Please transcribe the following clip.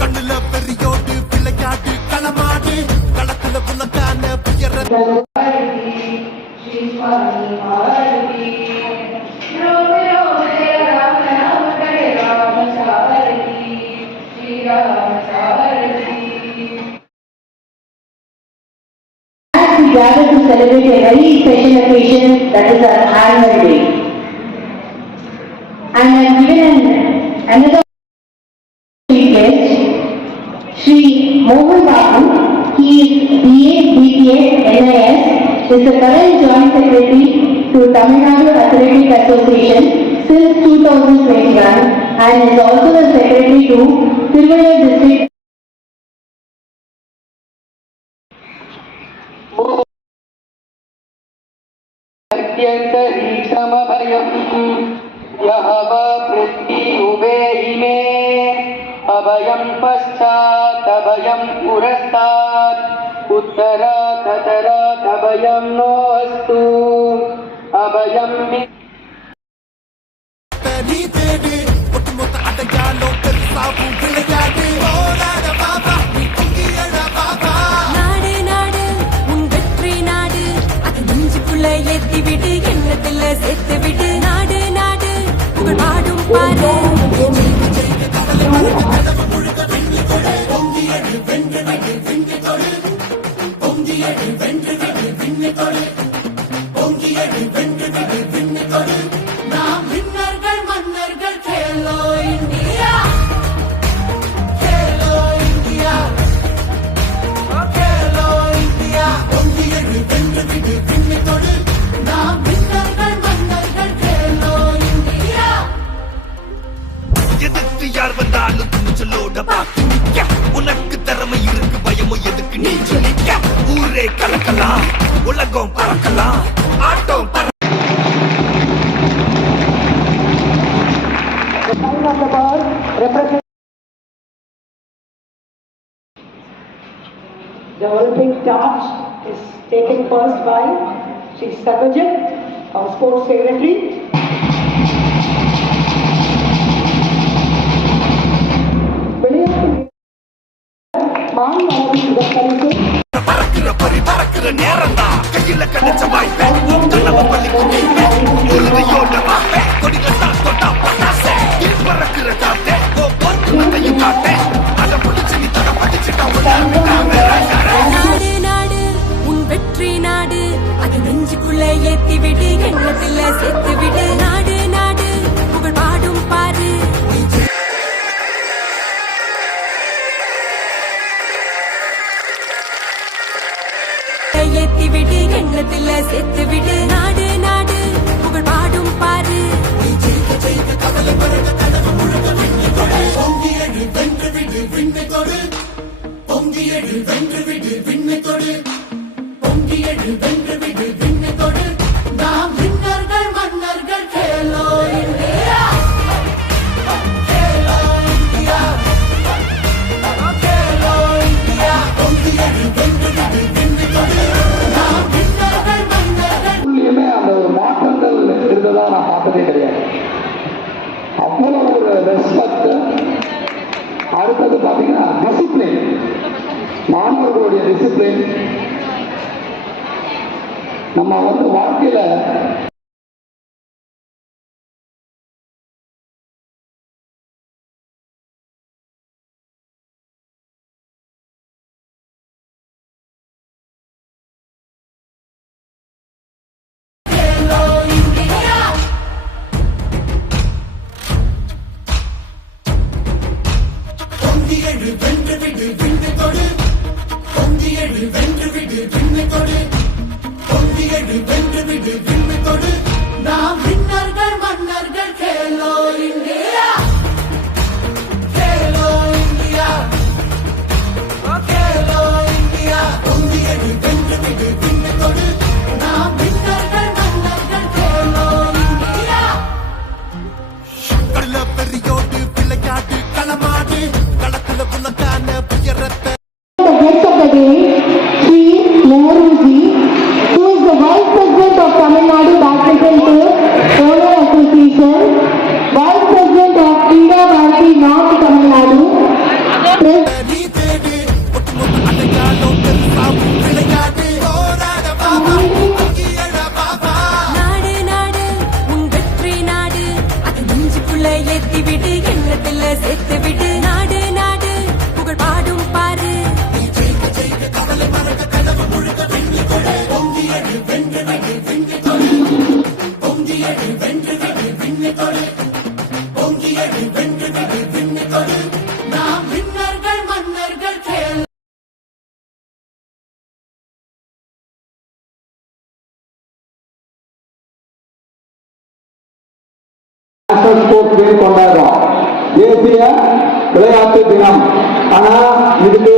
கண்ணுல பெரியோடு பிள்ளையாடு களமாடு களத்துல புலக்கான புயர gather to celebrate a very special occasion, that is our annual day. And I am given another guest, Shri Mohan Babu. He is BA, BPS, NIS, is the current Joint Secretary to Tamil Nadu Athletic Association since 2021 and is also the Secretary to Tiruvallur District. अभयं पश्चात् अभयं पुरस्तात् उत्तरात् अतरात् अभयं नोऽस्तु अभयं நீ தேடு ஒட்டுமொத்த அடையாளோ பெருசாவும் விளையாடு ஓடாத பாபா நீ பொங்கியட பாபா நாடு நாடு உன் வெற்றி நாடு அது நெஞ்சுக்குள்ள ஏத்தி விடு எண்ணத்துல சேர்த்து விடு நாடு நாடு புகழ் பாடும் பாரு கடவு முழுக்க வென்று கொடு பொங்கியடு வென்று விடு விண்ணு கொடு பொங்கியடு வென்று விடு விண்ணு கொடு பொங்கியடு வென்று விடு விண்ணு கொடு நாம் விண்ணர்கள் மன்னர்கள் Khelo India Khelo India Khelo India பொங்கியடு வென்று விடு விண்ணு கொடு நாம் விண்ணர்கள் மன்னர்கள் கேலோ இந்தியா எதிர்த்து யார் வந்தாலும் துணிச்சலோட பார்த்து நிக்க உனக்கு திறமை இருக்கு பயமும் எதுக்கு நீ சொல்லிக்க ஊரே கலக்கலாம் உலகம் பறக்கலாம் ஆட்டம் The Olympic torch is taken first by Shri Sarvajan, our sports secretary. பறக்கிற பறி பறக்கிற நேரம்தான் கையில கிடைச்ச வாய்ப்பை கண்ணவ பள்ளிக்கு உறுதியோட வாப்பே கொடிக்கட்டா தொட்டா பட்டாசே பறக்கிற காத்தே பொறுமையும் காத்தே அதை பிடிச்சு நீ தட படிச்சுட்டா நாடு நாடு உன் வெற்றி நாடு அது நெஞ்சுக்குள்ள ஏத்தி விடு எண்ணத்துல சேர்த்து விடு நாடு நாடு புகழ் பாடும் பாரு ஏத்தி விடு எண்ணத்துல சேர்த்து விடு நாடு நாடு புகழ் பாடும் பாரு கவலை பறக்க கடவு முழுக்க வென்று கொடு பொங்கியடு வென்று விடு விண்ணு கொடு பொங்கியடு வென்று விடு விண்ணு கொடு பொங்கியடு வென்று விடு விண்ணு கொடு நாம் விண்ணர்கள் மன்னர்கள் Khelo India Khelo India Khelo India பொங்கியடு வென்று விடு விண்ணு கொடு நாம் விண்ணர்கள் மன்னர்கள் அந்த ஒரு மாற்றங்கள் இருந்ததா நான் பார்த்ததே கிடையாது. அவ்வளோ ஒரு ரெஸ்பெக்ட். அடுத்தது பார்த்தீங்கன்னா டிசிப்ளின், மாணவர்களுடைய டிசிப்ளின். நம்ம வாழ்க்கையில பொங்கியடு வென்று விடு விண்ணு கொடு பொங்கியடு வென்று விடு விண்ணு கொடு பொங்கியடு வென்று விடு விண்ணு கொடு நாம் விண்ணர்கள் மன்னர்கள் Khelo India Khelo India Khelo India பொங்கியடு வென்று விடு விண்ணு கொடு நாம் விண்ணர்கள் மன்னர்கள் கேலோ இந்தியா கள்ள பெரியோடு பிள்ளையாடு களமாடு களத்துல புலக்கான புயரத்தை The guest of the day, Shri Nehruji, who is the Vice President of Tamil Nadu Badminton ஏத்தி விடு எண்ணத்துல சேர்த்து விடு நாடு நாடு புகழ் பாடும் பாரு நாம் விண்ணர்கள் மன்னர்கள் கேள் நேஷனல் ஸ்போர்ட்ஸ் டே கொண்டாடுறோம், தேசிய விளையாட்டு தினம். ஆனா இதுக்கு